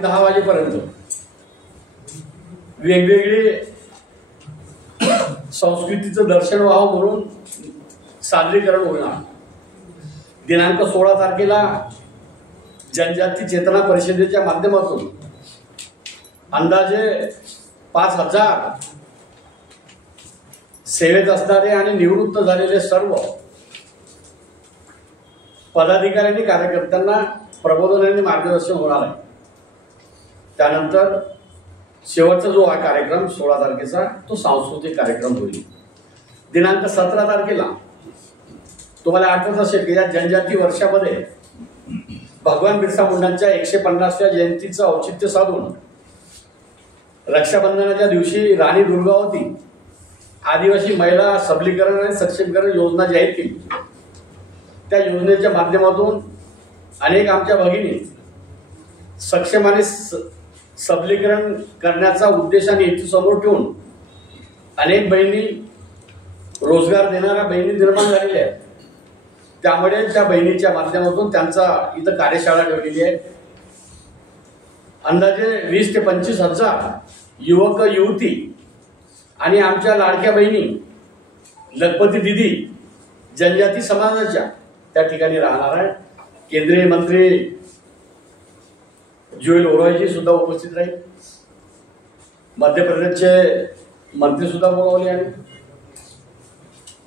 10 वाजेपर्यंत वेगवेगळे संस्कृतीचं दर्शन व्हावं म्हणून सादरीकरण होणार। दिनांक 16 तारखेला जनजाती चेतना परिषदेच्या माध्यमातून अंदाजे 5000 सेवेत असणारे आणि निवृत्त झालेले सर्व पदाधिकाऱ्यांनी कार्यकर्त्यांना प्रबोधन आणि मार्गदर्शन होणार आहे। त्यानंतर शेवटचा जो हा कार्यक्रम 16 तारखेचा तो सांस्कृतिक कार्यक्रम होईल। दिनांक 17 तारखेला तुम्हाला आठवत असेल की या जनजाती वर्षामध्ये भगवान बिरसा मुंडांच्या 150व्या जयंतीचं औचित्य साधून रक्षाबंधनाच्या दिवशी राणी दुर्गावती आदिवासी महिला सबलीकरण आणि सक्षमीकरण योजना जाहीर केली। त्या योजनेच्या माध्यमातून अनेक आमच्या भगिनी सक्षम आणि सबलीकरण करण्याचा उद्देश आणि हेतू समोर ठेवून अनेक बहिणी रोजगार देणाऱ्या बहिणी निर्माण झालेल्या आहेत। त्यामुळे त्या बहिणीच्या माध्यमातून त्यांचा इथं कार्यशाळा ठेवलेली आहे। अंदाजे 20 ते 25 हजार युवक युवती आणि आमच्या लाडक्या बहिणी लखपती दिदी जनजाती समाजाच्या त्या ठिकाणी राहणार आहे। केंद्रीय मंत्री जुएल ओरायजी सुद्धा उपस्थित राहील। मध्य प्रदेशचे मंत्री सुद्धा बोलावले आहेत।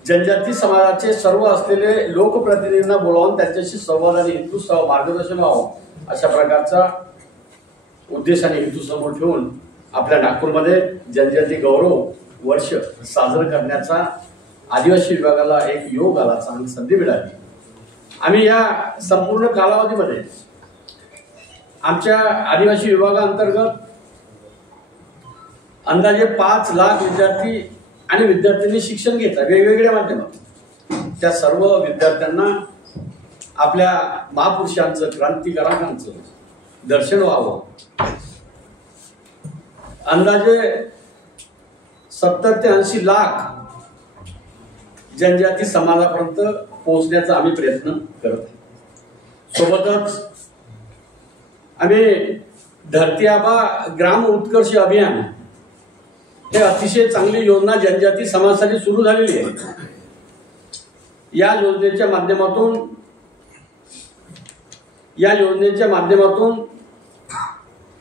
जनजाती समाजाचे सर्व असलेले लोकप्रतिनिधींना बोलावून त्यांच्याशी संवाद आणि हेतू मार्गदर्शन व्हावं अशा प्रकारचा उद्देश आणि हेतू समोर ठेवून आपल्या नागपूरमध्ये जनजाती गौरव वर्ष साजरं करण्याचा आदिवासी विभागाला एक योग आला, चांगली संधी मिळाली। आम्ही या संपूर्ण कालावधीमध्ये आमच्या आदिवासी विभागाअंतर्गत अंदाजे 5 लाख विद्यार्थी आणि विद्यार्थ्यांनी शिक्षण घेतलं वेगवेगळ्या माध्यमातून। त्या सर्व विद्यार्थ्यांना आपल्या महापुरुषांचं क्रांतिकारकांचं दर्शन व्हावं। अंदाजे 70 ते 80 लाख जनजाती समाजापर्यंत पोहोचण्याचा आम्ही प्रयत्न करत। सोबतच आम्ही धरती आबा ग्राम उत्कर्ष अभियान हे अतिशय चांगली योजना जनजाती समाजासाठी सुरू झालेली आहे। या योजनेच्या माध्यमातून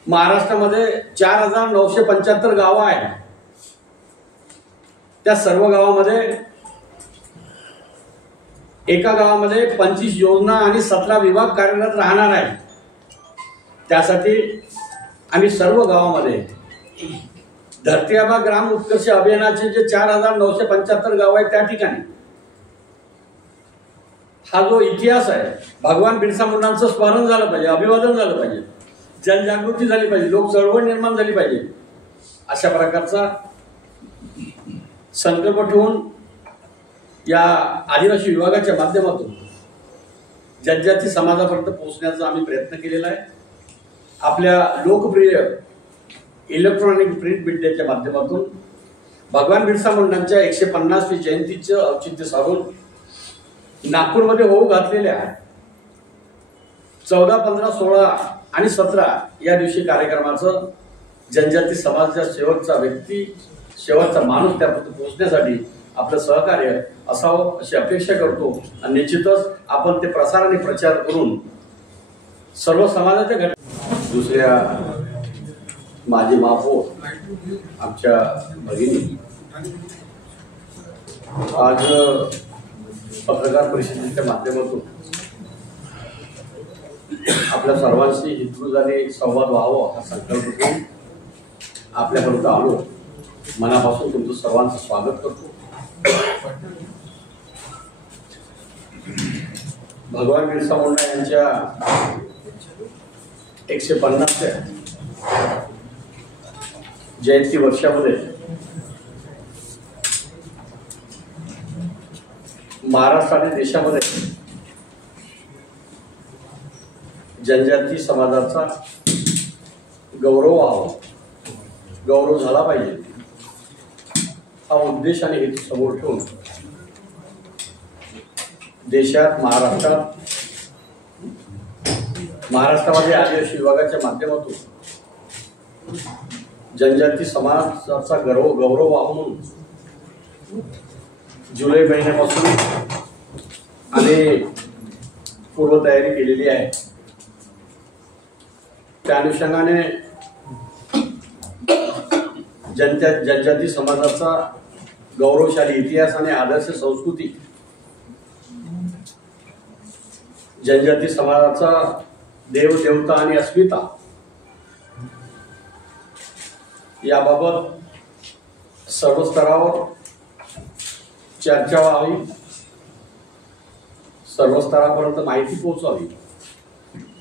महाराष्ट्रामध्ये 4975 गावं आहेत। त्या सर्व गावामध्ये एका गावामध्ये 25 योजना आणि 17 विभाग कार्यरत राहणार आहेत। त्यासाठी आम्ही सर्व गावामध्ये धरती आबा ग्राम उत्कर्ष अभियानाचे जे 4975 गाव आहेत त्या ठिकाणी हा जो इतिहास आहे भगवान बिरसा मुंडांचं स्मरण झालं पाहिजे, अभिवादन झालं पाहिजे, जनजागृती झाली पाहिजे, लोक चळवळ निर्माण झाली पाहिजे अशा प्रकारचा संकल्प ठेवून या आदिवासी विभागाच्या माध्यमातून जनजाती समाजापर्यंत पोहोचण्याचा आम्ही प्रयत्न केलेला आहे। आपल्या लोकप्रिय इलेक्ट्रॉनिक प्रिंट मीडियाच्या माध्यमातून भगवान बिरसा मुंडांच्या 150वी जयंतीचं औचित्य साधून नागपूरमध्ये होऊ घातलेल्या 14, 15, 16 आणि 17 या दिवशी कार्यक्रमाचं जनजाती समाजाचा शेवटचा माणूस त्यापर्यंत पोहोचण्यासाठी आपलं सहकार्य असावं अशी अपेक्षा करतो। आणि निश्चितच आपण ते प्रसार आणि प्रचार करून सर्व समाजाच्या दुसऱ्या माजी महापौर आमच्या भगिनी आज पत्रकार परिषदेच्या माध्यमातून आपल्या सर्वांशी हितगुजारी संवाद व्हावा हा संकल्प घेऊन आपल्यापर्यंत आलो। मनापासून तुमचं सर्वांचं स्वागत करतो। भगवान बिरसा मुंडा यांच्या 150व्या जयंती वर्षामध्ये महाराष्ट्र आणि देशामध्ये जनजाती समाजाचा गौरव व्हावा, गौरव झाला पाहिजे हा उद्देश आणि हेतू समोर ठेवून देशात महाराष्ट्रामध्ये आदिवासी विभागाच्या माध्यमातून जनजाती समाजाचा गौरव व्हावा म्हणून जुलै महिन्यापासून आम्ही पूर्वतयारी केलेली आहे। त्या अनुषंगाने जनजाती समाजाचा गौरवशाली इतिहास आणि आदर्श संस्कृती, जनजाती समाजाचा देवदेवता आणि अस्मिता याबाबत सर्व स्तरावर चर्चा व्हावी, सर्व स्तरापर्यंत माहिती पोहोचावी।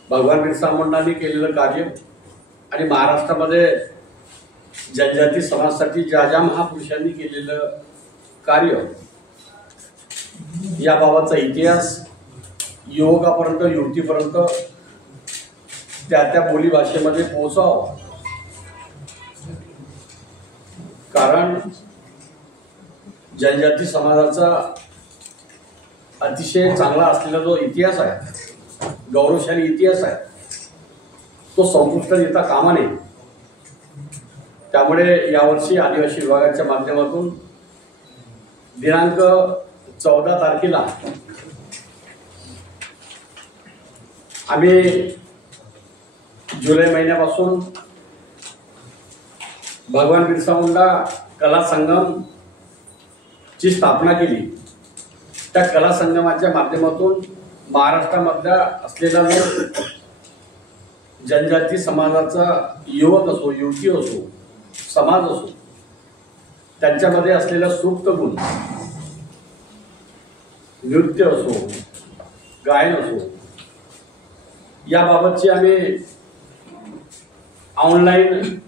भगवान बिरसा मुंडांनी केलेलं कार्य आणि महाराष्ट्रामध्ये जनजाती समाजासाठी ज्या महापुरुषांनी केलेलं कार्य याबाबतचा इतिहास युवकापर्यंत, युवतीपर्यंत त्या बोली भाषेमध्ये पोहोचावा। कारण जनजाती समाजाचा अतिशय चांगला असलेला जो इतिहास आहे, गौरवशाली इतिहास आहे, तो संपुष्टात येता कामा नये। त्यामुळे यावर्षी आदिवासी विभागाच्या माध्यमातून दिनांक 14 तारखेला आम्ही जुलै महिन्यापासून भगवान बिरसा मुंडा कला संगम ची स्थापना केली। त्या कला संगमाच्या माध्यमातून महाराष्ट्रामधला असलेला जो जनजाती समाजाचा युवक असो, युवती असो, समाज असो, त्यांच्यामध्ये असलेला सुप्त गुण, नृत्य असो, गायन असो, याबाबतची आम्ही ऑनलाईन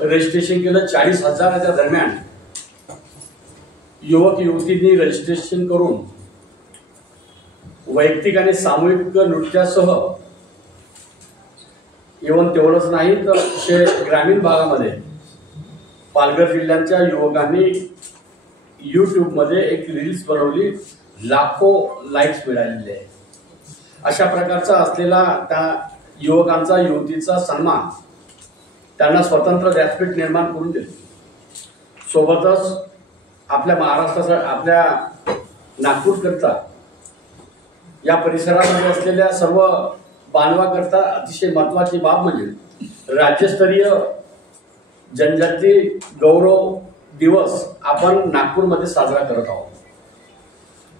रजिस्ट्रेशन केलं। 40,000च्या दरम्यान युवक युवतींनी रजिस्ट्रेशन करून वैयक्तिक आणि सामूहिक नृत्यासह, इव्हन तेवढंच नाही तर ग्रामीण भागामध्ये पालघर जिल्ह्याच्या युवकांनी यूट्यूबमध्ये एक रील्स बनवली, लाखो लाईक्स मिळालेले आहे। अशा प्रकारचा असलेला त्या युवकांचा, युवतीचा सन्मान त्यांना स्वतंत्र व्यासपीठ निर्माण करून दिले। सोबतच आपल्या महाराष्ट्रासाठी, आपल्या नागपूरकरता, या परिसरामध्ये असलेल्या सर्व बांधवाकरता अतिशय महत्त्वाची बाब म्हणजे राज्यस्तरीय जनजाती गौरव दिवस आपण नागपूरमध्ये साजरा करत आहोत।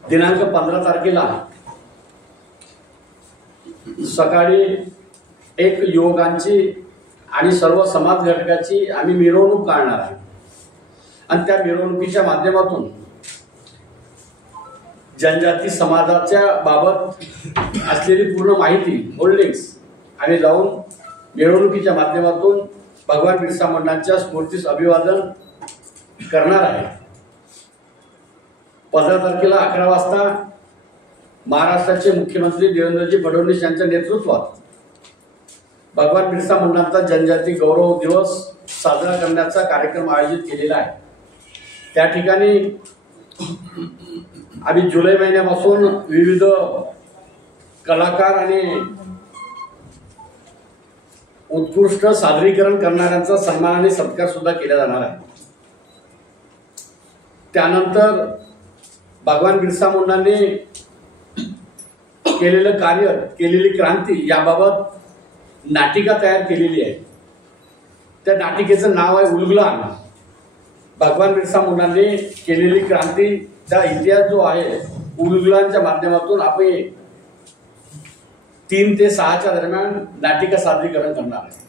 दिनांक 15 तारखेला सकाळी एक युवकांची आणि सर्व समाज घटकाची आम्ही मिरवणूक काढणार आहे आणि त्या मिरवणुकीच्या माध्यमातून जनजाती समाजाच्या बाबत असलेली पूर्ण माहिती, होल्डिंग्स आणि जाऊन मिरवणुकीच्या माध्यमातून भगवान बिरसा मुंडांच्या स्मृतीस अभिवादन करणार आहे। 15 तारखेला 11 वाजता महाराष्ट्राचे मुख्यमंत्री देवेंद्रजी फडणवीस यांच्या नेतृत्वात भगवान बिरसा मुंडांचा जनजाती गौरव दिवस साजरा करण्याचा कार्यक्रम आयोजित केलेला आहे। त्या ठिकाणी आम्ही जुलै महिन्यापासून विविध कलाकार आणि उत्कृष्ट सादरीकरण करणाऱ्यांचा सन्मान आणि सत्कार सुद्धा केला जाणार आहे। त्यानंतर भगवान बिरसा मुंडांनी केलेलं कार्य, केलेली क्रांती याबाबत नाटिका तयार केलेली आहे। त्या नाटिकेचं नाव आहे उलगुलान। भगवान बिरसा मुंडांनी केलेली क्रांती, त्या इतिहास जो आहे, उलगुलानच्या माध्यमातून आपण 3 ते 6च्या दरम्यान नाटिका सादरीकरण करणार आहे।